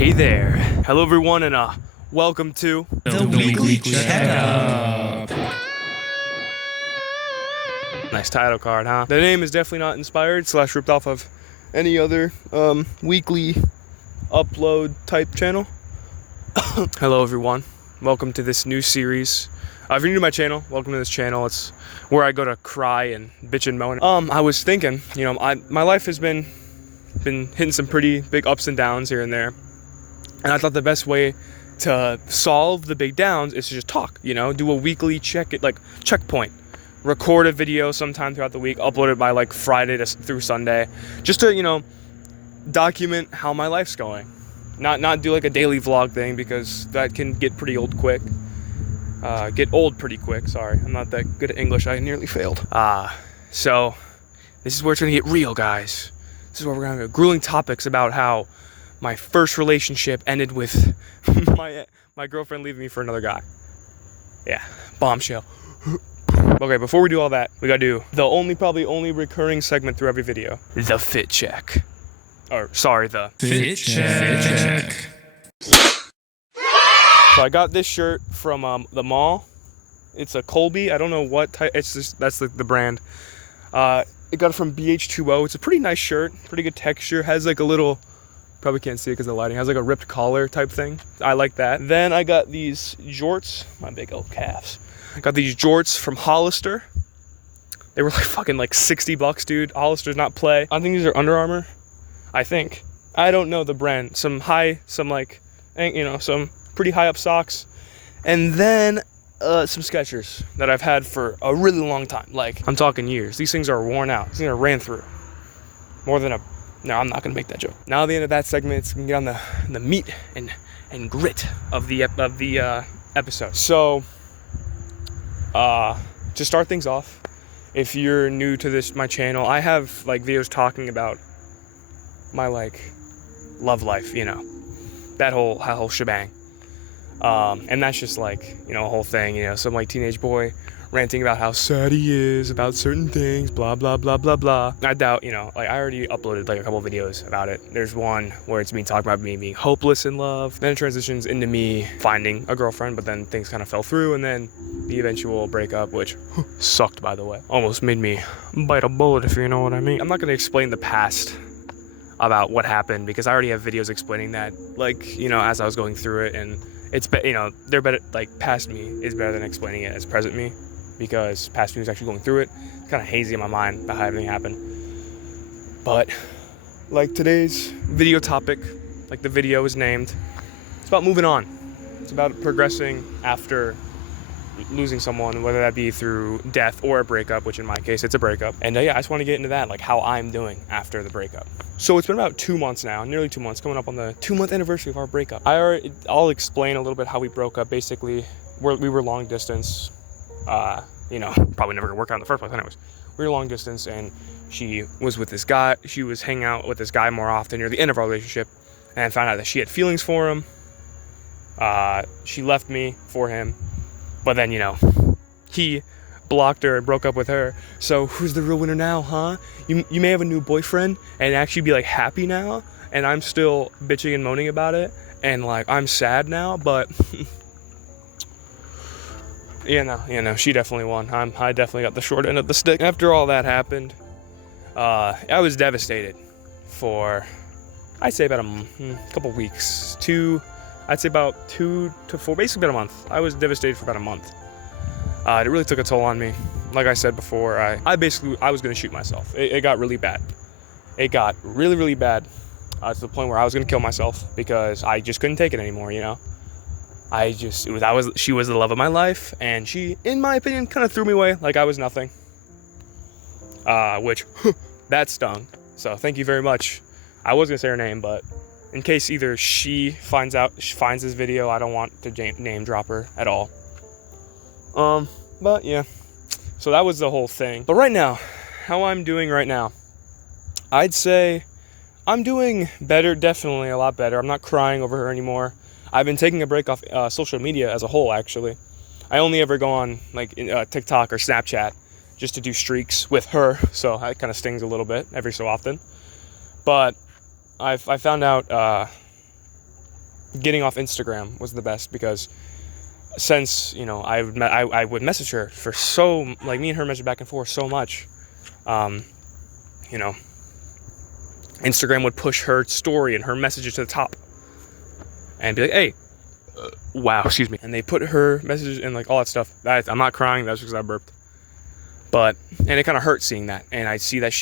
Hey there. Hello everyone and welcome to The Weekly Checkup. Nice title card, huh? The name is definitely not inspired / ripped off of any other weekly upload type channel. Hello everyone. Welcome to this new series. If you're new to my channel, welcome to this channel. It's where I go to cry and bitch and moan. I was thinking, my life has been hitting some pretty big ups and downs here and there. And I thought the best way to solve the big downs is to just talk, do a weekly checkpoint. Record a video sometime throughout the week, upload it by like Friday through Sunday, just to, document how my life's going. Not do like a daily vlog thing because that can get pretty old quick. Get old pretty quick, sorry. I'm not that good at English, I nearly failed. So this is where it's gonna get real, guys. This is where we're gonna have grueling topics about how my first relationship ended with my girlfriend leaving me for another guy. Yeah, bombshell. Okay, before we do all that, we gotta do the probably only recurring segment through every video. The fit check. Or, sorry, the Fit check. So I got this shirt from the mall. It's a Colby. I don't know what type. That's the brand. I got it from BH2O. It's a pretty nice shirt. Pretty good texture. Has like a little, probably can't see it because of the lighting. Has like a ripped collar type thing. I like that. Then I got these jorts. My big old calves. I got these jorts from Hollister. They were like fucking like $60, dude. Hollister's not play. I think these are Under Armour. I think. I don't know the brand. Some pretty high up socks. And then some Skechers that I've had for a really long time. Like, I'm talking years. These things are worn out. These things are ran through. No, I'm not gonna make that joke. Now at the end of that segment, it's gonna get on the meat and grit of the episode. So, to start things off, if you're new to my channel, I have like videos talking about my like love life, that whole shebang. And that's just like, a whole thing, some like teenage boy ranting about how sad he is about certain things, blah, blah, blah, blah, blah. I doubt, I already uploaded like a couple videos about it. There's one where it's me talking about me being hopeless in love. Then it transitions into me finding a girlfriend, but then things kind of fell through, and then the eventual breakup, which sucked, by the way. Almost made me bite a bullet, if you know what I mean. I'm not gonna explain the past about what happened because I already have videos explaining that, as I was going through it, and it's they're better, like past me is better than explaining it as present me, because past me was actually going through it. It's kind of hazy in my mind about how everything happened. But like today's video topic, like the video is named, it's about moving on. It's about progressing after losing someone, whether that be through death or a breakup, which in my case it's a breakup. And I just want to get into that, like how I'm doing after the breakup. So it's been about 2 months now, nearly 2 months, coming up on the 2-month anniversary of our breakup. I'll explain a little bit how we broke up. Basically, we were long distance. Probably never gonna work out in the first place anyways. We were long distance, and she was with this guy. She was hanging out with this guy more often near the end of our relationship, and I found out that she had feelings for him. She left me for him, but then, he blocked her and broke up with her. So who's the real winner now, huh? You may have a new boyfriend and actually be like happy now, and I'm still bitching and moaning about it, and like I'm sad now, but she definitely won. I definitely got the short end of the stick. After all that happened, I was devastated for, I'd say about a couple weeks. I'd say about 2 to 4, basically about a month. I was devastated for about a month. It really took a toll on me. Like I said before, I was gonna shoot myself. It got really bad. It got really, really bad to the point where I was gonna kill myself because I just couldn't take it anymore. She was the love of my life, and she, in my opinion, kind of threw me away like I was nothing. Which that stung. So thank you very much. I was gonna say her name, but in case either she finds this video, I don't want to name drop her at all. But yeah, so that was the whole thing. But right now, how I'm doing right now, I'd say I'm doing better, definitely a lot better. I'm not crying over her anymore. I've been taking a break off social media as a whole, actually. I only ever go on like TikTok or Snapchat just to do streaks with her, so that kind of stings a little bit every so often. But I found out getting off Instagram was the best, because since, you know, I would message her for so, like, me and her message back and forth so much, you know, Instagram would push her story and her messages to the top and be like, hey, wow, excuse me. And they put her messages and like all that stuff. I'm not crying, that's because I burped. But, and it kind of hurts seeing that. And I see that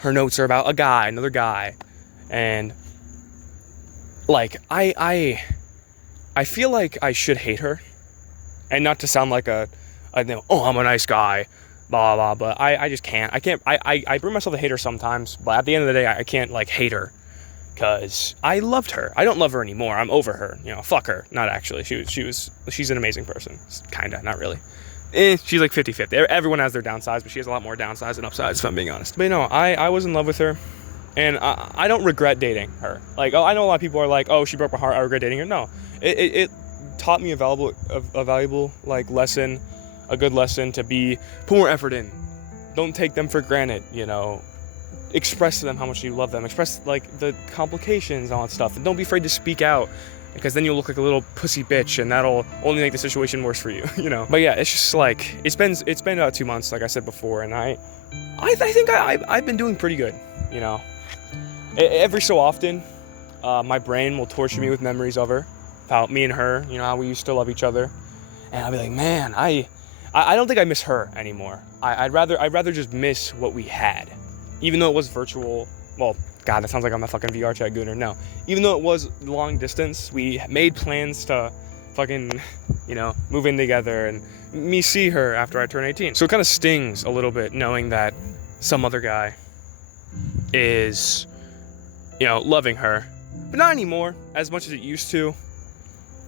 her notes are about a guy, another guy. And like, I feel like I should hate her. And not to sound like I'm a nice guy, blah, blah, blah. But I just can't. I bring myself to hate her sometimes. But at the end of the day, I can't like hate her. Because I loved her. I don't love her anymore. I'm over her. You know, fuck her. Not actually. She's an amazing person. Kinda, not really. She's like 50-50. Everyone has their downsides, but she has a lot more downsides than upsides, if I'm being honest. But you know, I was in love with her, and I don't regret dating her. Like, I know a lot of people are like, oh, she broke my heart, I regret dating her. No, it taught me a valuable like lesson, a good lesson to put more effort in. Don't take them for granted, you know. Express to them how much you love them. Express like the complications and all that stuff, and don't be afraid to speak out, because then you'll look like a little pussy bitch, and that'll only make the situation worse for you, you know. But yeah, it's just like it's been about 2 months, like I said before, and I think I've been doing pretty good, you know. Every so often, my brain will torture me with memories of her, about me and her, you know, how we used to love each other, and I'll be like, man, I don't think I miss her anymore. I'd rather just miss what we had. Even though it was virtual, well, God, that sounds like I'm a fucking VR chat gooner. No, even though it was long distance, we made plans to fucking, you know, move in together and me see her after I turn 18. So it kind of stings a little bit knowing that some other guy is, you know, loving her, but not anymore as much as it used to.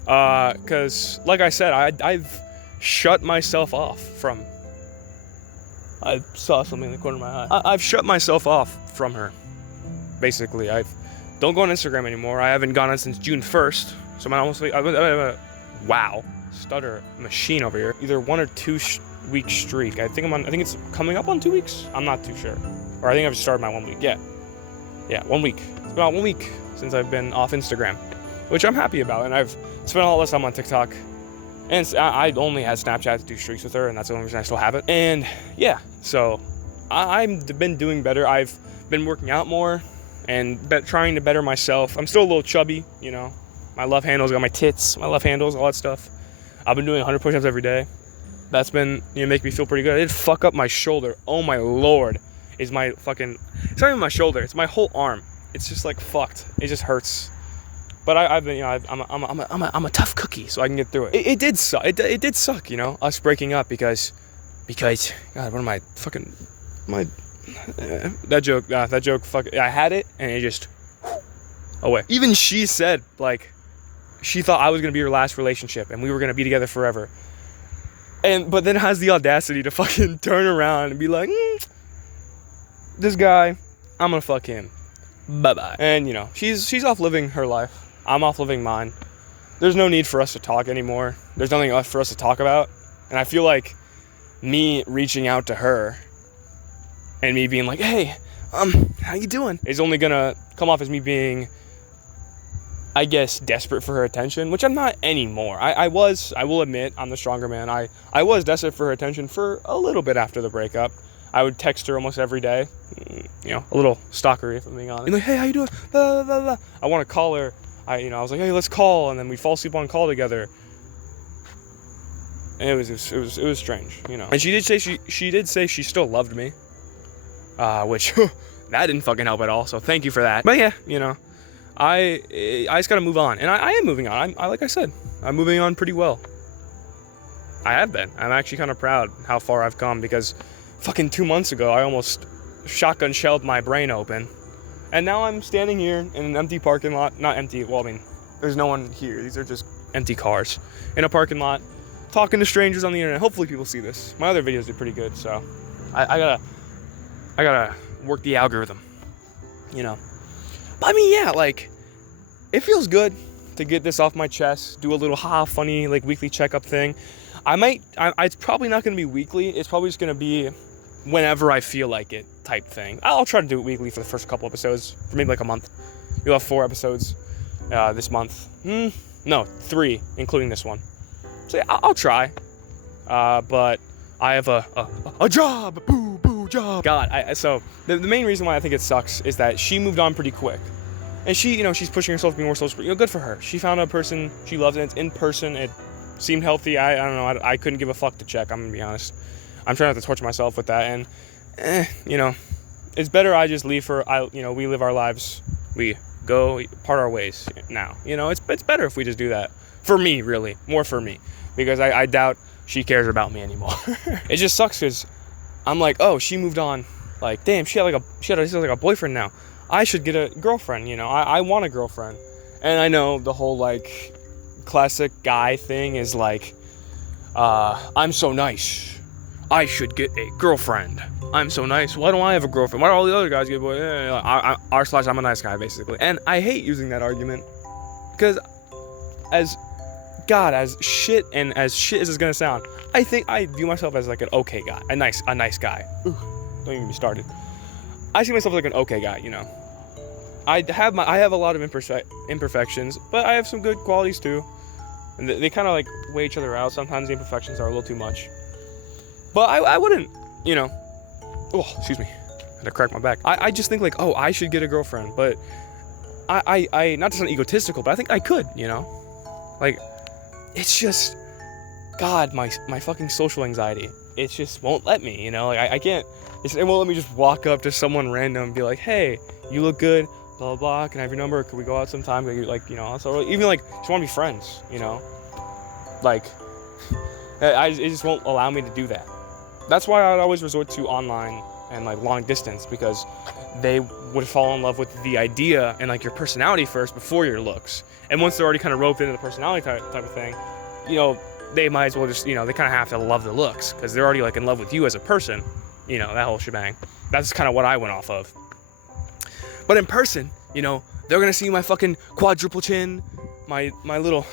Because, like I said, I've shut myself off from. I saw something in the corner of my eye. I've shut myself off from her, basically. I don't go on Instagram anymore. I haven't gone on since June 1st, so I'm almost like, wow, stutter machine over here. Either 1 or 2 week streak. I think it's coming up on 2 weeks. I'm not too sure. Or I think I've started my 1 week. Yeah, 1 week. It's about 1 week since I've been off Instagram, which I'm happy about, and I've spent a lot less time on TikTok. And I only had Snapchat to do streaks with her, and that's the only reason I still have it. And yeah, so I've been doing better. I've been working out more and trying to better myself. I'm still a little chubby, you know. My love handles, got my tits, my love handles, all that stuff. I've been doing 100 push-ups every day. That's been, you know, making me feel pretty good. I did fuck up my shoulder. Oh my lord, it's not even my shoulder. It's my whole arm. It's just like fucked. It just hurts. But I've been, you know, I'm a tough cookie, so I can get through it. It did suck. It did suck, you know, us breaking up because, God, what am I fucking, that joke, fuck, I had it and it just away. Even she said, like, she thought I was gonna be her last relationship and we were gonna be together forever. But then has the audacity to fucking turn around and be like, this guy, I'm gonna fuck him. Bye-bye. And, you know, she's off living her life. I'm off living mine. There's no need for us to talk anymore. There's nothing left for us to talk about. And I feel like me reaching out to her and me being like, hey, how you doing? Is only gonna come off as me being, I guess, desperate for her attention, which I'm not anymore. I will admit, I'm the stronger man. I was desperate for her attention for a little bit after the breakup. I would text her almost every day, you know, a little stalkery if I'm being honest. And like, hey, how you doing? Blah, blah, blah. I want to call her. I was like, hey, let's call, and then we'd fall asleep on call together. And it was strange, you know. And she did say she still loved me, which that didn't fucking help at all. So thank you for that. But yeah, you know, I just gotta move on, and I am moving on. Like I said, I'm moving on pretty well. I have been. I'm actually kind of proud how far I've come, because fucking 2 months ago, I almost shotgun shelled my brain open. And now I'm standing here in an empty parking lot. Not empty, well, I mean, there's no one here. These are just empty cars in a parking lot, talking to strangers on the internet. Hopefully people see this. My other videos did pretty good, so I gotta work the algorithm, you know. But I mean, yeah, like, it feels good to get this off my chest, do a little funny, like, weekly checkup thing. It's probably not going to be weekly. It's probably just going to be whenever I feel like it type thing. I'll try to do it weekly for the first couple episodes, for maybe like a month. You'll have 4 episodes. this month. No, 3, including this one. So yeah, I'll try. But I have a job, boo job. God, so the main reason why I think it sucks is that she moved on pretty quick, and she's pushing herself to be more social. Good for her. She found a person she loves, and it's in person. It seemed healthy. I don't know. I couldn't give a fuck to check. I'm gonna be honest. I'm trying not to torture myself with that, and it's better I just leave her. We live our lives. We go part our ways now. It's better if we just do that. For me, really, more for me, because I doubt she cares about me anymore. It just sucks because I'm like, oh, she moved on. Like, damn, she has a boyfriend now. I should get a girlfriend. I want a girlfriend. And I know the whole like classic guy thing is like, I'm so nice, I should get a girlfriend. I'm so nice, why don't I have a girlfriend? Why do all the other guys get boys? I'm a nice guy, basically. And I hate using that argument because as shit as it's gonna sound, I think I view myself as like an okay guy, a nice guy. Ooh, don't even get me started. I see myself like an okay guy. I have a lot of imperfections, but I have some good qualities too, and they kind of like weigh each other out. Sometimes the imperfections are a little too much, but I wouldn't, oh, excuse me, I had to crack my back. I just think like, oh, I should get a girlfriend, but I not to sound egotistical, but I think I could, like, it's just, God, my fucking social anxiety, it just won't let me, like I can't, it won't let me just walk up to someone random and be like, hey, you look good, blah blah blah, can I have your number, could we go out sometime, like, so even like just want to be friends, like it just won't allow me to do that. That's why I'd always resort to online and like long distance, because they would fall in love with the idea and like your personality first before your looks, and once they're already kind of roped into the personality type of thing, they might as well just, they kind of have to love the looks because they're already like in love with you as a person, that whole shebang. That's kind of what I went off of. But in person, they're gonna see my fucking quadruple chin, my little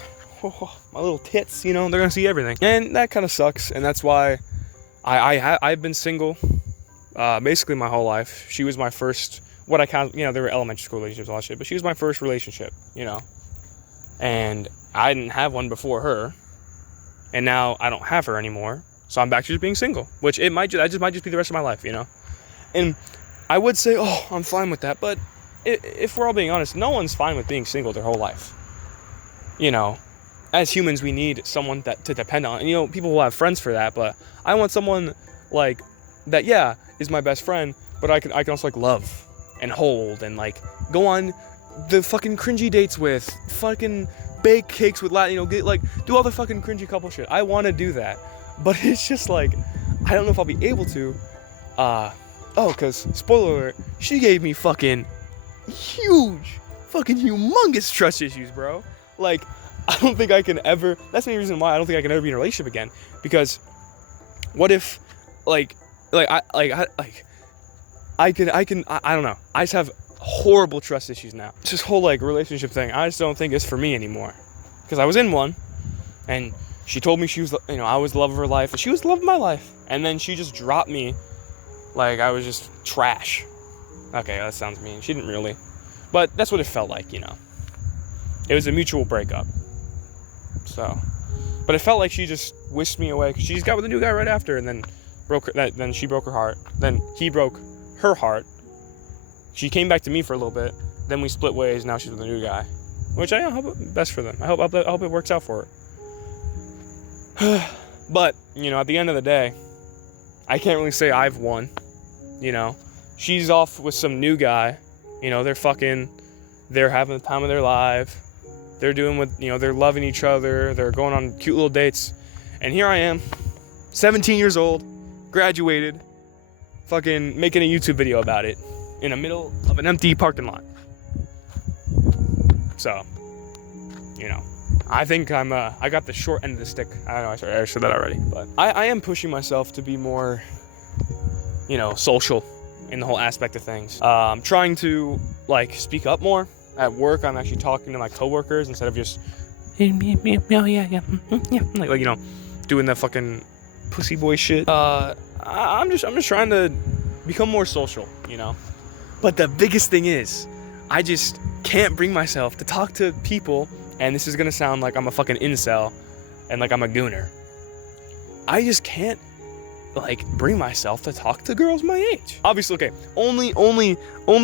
tits, they're gonna see everything, and that kind of sucks. And that's why I've been single basically my whole life. She was my first, what I count, there were elementary school relationships, all that shit, but she was my first relationship, and I didn't have one before her, and now I don't have her anymore, so I'm back to just being single, which it might just be the rest of my life, and I would say, oh, I'm fine with that, but if we're all being honest, no one's fine with being single their whole life. As humans, we need someone to depend on, and people will have friends for that, but I want someone like that, yeah, is my best friend, but I can also like love and hold and like go on the fucking cringy dates with, fucking bake cakes with get like do all the fucking cringy couple shit. I want to do that, but it's just like I don't know if I'll be able to. Because spoiler alert, she gave me fucking huge, fucking humongous trust issues, bro. Like, I don't think I can ever. That's the reason why I don't think I can ever be in a relationship again. Because what if, I don't know. I just have horrible trust issues now. It's this whole like relationship thing, I just don't think it's for me anymore. Because I was in one, and she told me she was, I was the love of her life, and she was the love of my life. And then she just dropped me like I was just trash. Okay, that sounds mean. She didn't really. But that's what it felt like, It was a mutual breakup. So, but it felt like she just whisked me away, because she just got with a new guy right after, and then then she broke her heart. Then he broke her heart. She came back to me for a little bit. Then we split ways. Now she's with a new guy, which I hope best for them. I hope it works out for her. But at the end of the day, I can't really say I've won. She's off with some new guy. They're having the time of their life. They're doing they're loving each other. They're going on cute little dates. And here I am, 17 years old, graduated, fucking making a YouTube video about it in the middle of an empty parking lot. So, I think I got the short end of the stick. I don't know, I said that already, but I am pushing myself to be more, social in the whole aspect of things. I'm trying to like speak up more at work. I'm actually talking to my coworkers instead of just like doing the fucking pussy boy shit. I'm just trying to become more social, But the biggest thing is, I just can't bring myself to talk to people, and this is gonna sound like I'm a fucking incel and like I'm a gooner. I just can't like bring myself to talk to girls my age. Obviously, okay, only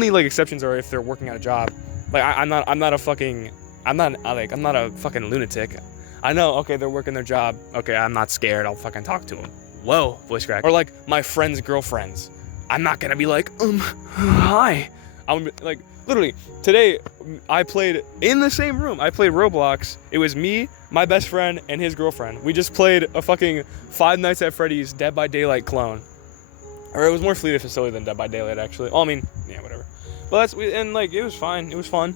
like exceptions are if they're working at a job. Like I'm not a fucking lunatic. I know, okay, they're working their job. Okay, I'm not scared. I'll fucking talk to them. Whoa, voice crack. Or like my friends' girlfriends. I'm not gonna be like, hi. I'm like, literally, today I played in the same room. I played Roblox. It was me, my best friend, and his girlfriend. We just played a fucking Five Nights at Freddy's Dead by Daylight clone. Or it was more Fleet of Facility than Dead by Daylight, actually. Oh, I mean, yeah, whatever. But like, it was fine. It was fun.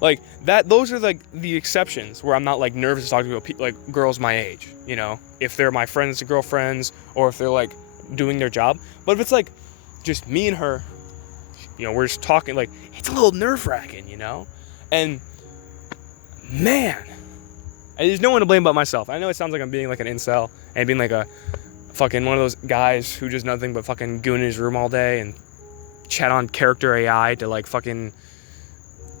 Like, those are like the exceptions where I'm not like nervous to talk to people, like girls my age, you know? If they're my friends' girlfriends, or if they're like doing their job. But if it's like just me and her, you know, we're just talking, like, it's a little nerve-wracking, you know? And man, there's no one to blame but myself. I know it sounds like I'm being like an incel and being like a fucking one of those guys who does nothing but fucking goon in his room all day and chat on character AI to like fucking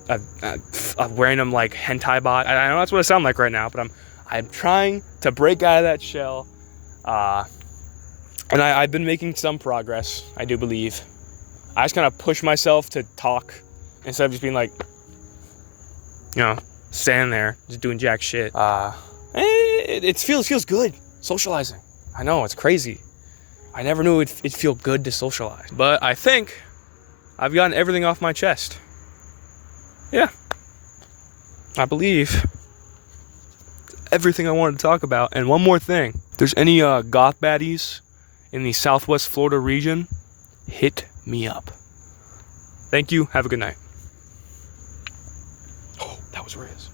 a random like hentai bot. I know that's what I sound like right now, but I'm trying to break out of that shell, and I've been making some progress. I do believe. I just kind of push myself to talk instead of just being like, you know, standing there just doing jack shit. It feels good socializing. I know, it's crazy. I never knew it'd feel good to socialize, but I think I've gotten everything off my chest. Yeah, I believe everything I wanted to talk about. And one more thing, if there's any goth baddies in the Southwest Florida region, hit me up. Thank you. Have a good night. Oh, that was Riz.